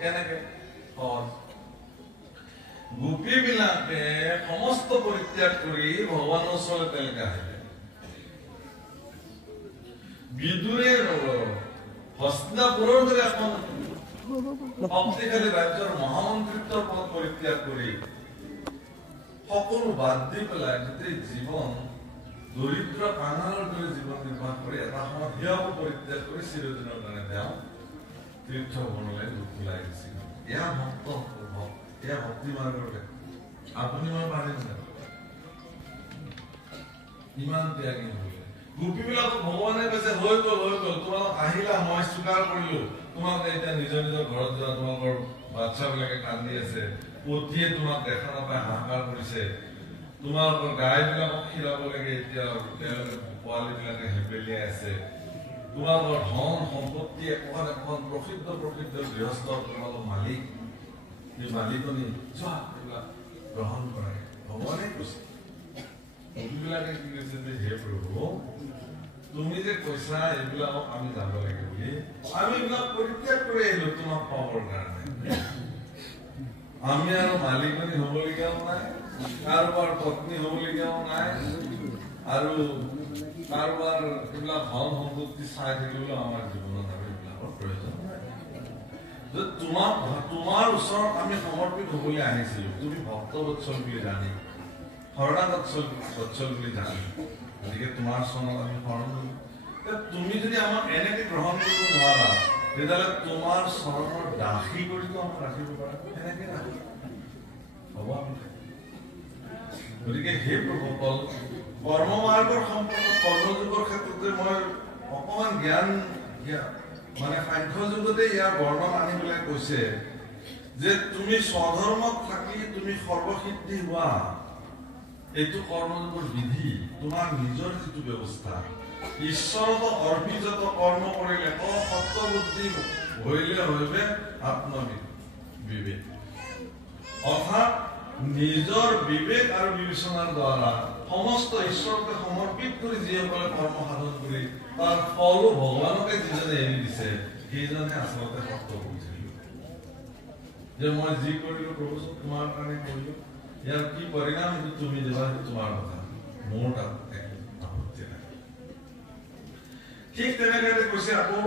কেনেকে গোপী বিলাকে সমস্ত পৰিত্যাগ কৰি ভগৱানৰ ওচৰলৈ তেওঁলোকে আহিলে বিদুৰে হস্তিনাপুৰৰ দৰে এখন শক্তিশালী ৰাজ্যৰ মহামন্ত্ৰিত্বৰ পদ পৰিত্যাগ কৰি সকলো বাদ দি পেলাই গোটেই জীৱন দৰিদ্ৰ কাঙালৰ দৰে জীৱন নিৰ্বাহ কৰি এটা সময়ত সেয়াও পৰিত্যাগ কৰি চিৰদিনৰ কাৰণে তেওঁ তীৰ্থ ভ্ৰমণলৈ ওলাই গৈছিল এয়া ভক্ত এয়া ভক্তি মাৰ্গৰ আপুনি মই পাৰি ইমান ত্যাগী হলে গোপী বিলাকক ভগৱানে কৈছে হৈ গল তোমালোক আহিলা মই স্বীকাৰ কৰিলো তোমালোকে এতিয়া নিজৰ নিজৰ ঘৰত যোৱা তোমালোকৰ বাচ্চাবিলাকে কান্দি আছে পতিয়ে তোমাক দেখা নাপায় হাহাকাৰ কৰিছে তোমালোকৰ গাইবিলাকক খিৰাব লাগে এতিয়া তেওঁলোকে পোৱালীবিলাকে হেপেলিয়াই আছে তোমালোকৰ ধন সম্পত্তি এখন এখন প্ৰসিদ্ধ গৃহস্থ তোমালোকৰ মালিক এই মালিকনি যোৱা এইবিলাক গ্ৰহণ কৰে ভগৱানে কৈছে এইবিলাকে কি কৈছে যে হে প্ৰভু তুমি যে কৈছা এইবিলাকক আমি যাব লাগে বুলি আমি এইবিলাক পৰিত্যাগ কৰি আহিলো তোমাক পাবৰ কাৰণে আমি আৰু মালিকনি হবলগীয়াও নাই কাৰোবাৰ পত্নী হবলগীয়াও নাই আৰু কাৰোবাৰ এইবিলাক ধন সম্পত্তি চাই থাকিলেও আমাৰ জীৱনত আৰু এইবিলাকৰ প্ৰয়োজন নাই তোমাৰ ওচৰত আমি সমৰ্পিত হবলৈ আহিছিলো তুমি ভক্ত বৎসল বুলি জানি শৰণাগত বৎসল বুলি জানি গতিকে তোমাৰ চৰণত আমি শৰণ ললো তুমি যদি আমাক এনেকে গ্ৰহণ কৰিব নোৱাৰা তেতিয়াহ'লে তোমাৰ চৰণৰ দাসী কৰিতো আমাক ৰাখিব পাৰা এনেকে ৰাখি হ'ব গতিকে সেই প্ৰভুসকল কৰ্ম মাৰ্গৰ সম্পৰ্কত কৰ্মযোগৰ ক্ষেত্ৰতে মই অকমান জ্ঞান মানে সাংখ্য যুগতে ইয়াৰ বৰ্ণন আনি পেলাই কৈছে যে তুমি স্বধৰ্মত থাকি তুমি সৰ্বসিদ্ধি হোৱা এইটো কৰ্মযোগৰ বিধি তোমাৰ নিজৰ যিটো ব্যৱস্থা ঈশ্বৰত অৰ্পিত কৰ্ম কৰিলে সত্যবুদ্ধি হইলে হইবে আত্মবিবেক অৰ্থাৎ নিজৰ বিবেক আৰু বিবেচনাৰ দ্বাৰা সমস্ত ঈশ্বৰকে সমৰ্পিত কৰি যিসকলে কৰ্ম সাধন কৰি তাৰ ফলো ভগৱানকে যিজনে এৰি দিছে সেইজনে আচলতে সত্য বুজিছিল যে মই যি কৰিলো প্ৰভু তোমাৰ কাৰণে কৰিলো ইয়াৰ কি পৰিণাম সেইটো তুমি দিবা সেইটো তোমাৰ কথা মোৰ তাত আপত্তি নাই ঠিক তেনেকৈ কৈছে আকৌ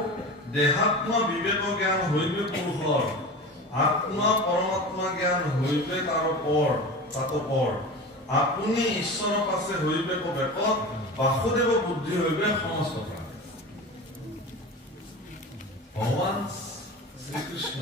দেহাত্ম বিবেক জ্ঞান হইবে পুৰুষৰ আত্মা পৰমাত্মা জ্ঞান হইবে তাৰ পৰ আপুনি ঈশ্বৰৰ পাছে হইবে বেকত বাসুদেৱ বুদ্ধি হইবে সমস্ত প্ৰাণী ভগৱান শ্ৰীকৃষ্ণ